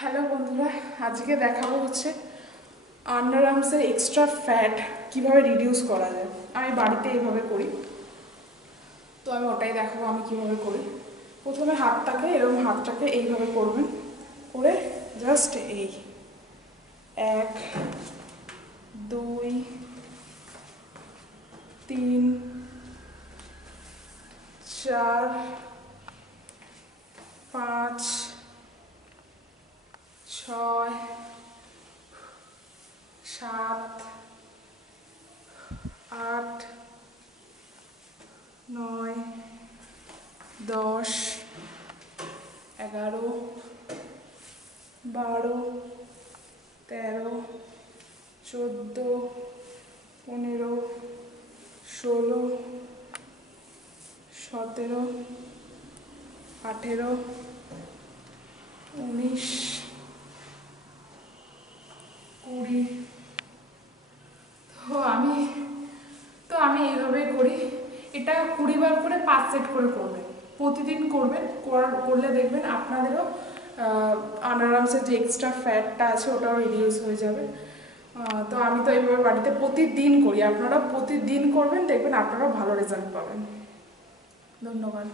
Hello বন্ধুরা, আজকে দেখাবো হচ্ছে আন্ডারআর্মসের এক্সট্রা ফ্যাট কিভাবে রিডিউস করা যায়। আমি বাড়িতে এইভাবে করি, তো আমি ওটাই দেখাবো আমি কিভাবে করি। প্রথমে হাতটাকে এইভাবে করবেন, করে জাস্ট এই 1 2 3 4 5 6 7 8 9 10 11 12 13 14 15 16 17 18 19 20। আমি এইভাবেই করি। এটা 20 বার করে 5 সেট করে করবেন, প্রতিদিন করবেন। করলে দেখবেন আপনাদেরও আন্ডারআর্মসের যে এক্সট্রা ফ্যাটটা আছে ওটাও রিডিউস হয়ে যাবে। তো আমি তো এইভাবে বাড়িতে প্রতিদিন করি, আপনারাও প্রতিদিন করবেন, দেখবেন আপনারাও ভালো রেজাল্ট পাবেন। ধন্যবাদ।